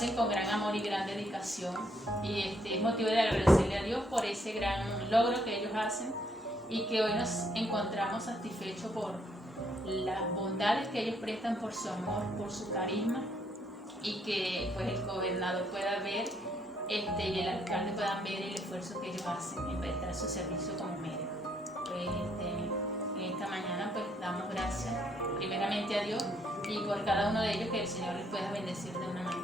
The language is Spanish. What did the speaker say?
hacen con gran amor y gran dedicación, y es motivo de agradecerle a Dios por ese gran logro que ellos hacen, y que hoy nos encontramos satisfechos por las bondades que ellos prestan, por su amor, por su carisma, y que pues el gobernador pueda ver y el alcalde puedan ver el esfuerzo que ellos hacen en prestar su servicio como médico. Pues, en esta mañana pues damos gracias primeramente a Dios y por cada uno de ellos, que el Señor les pueda bendecir de una manera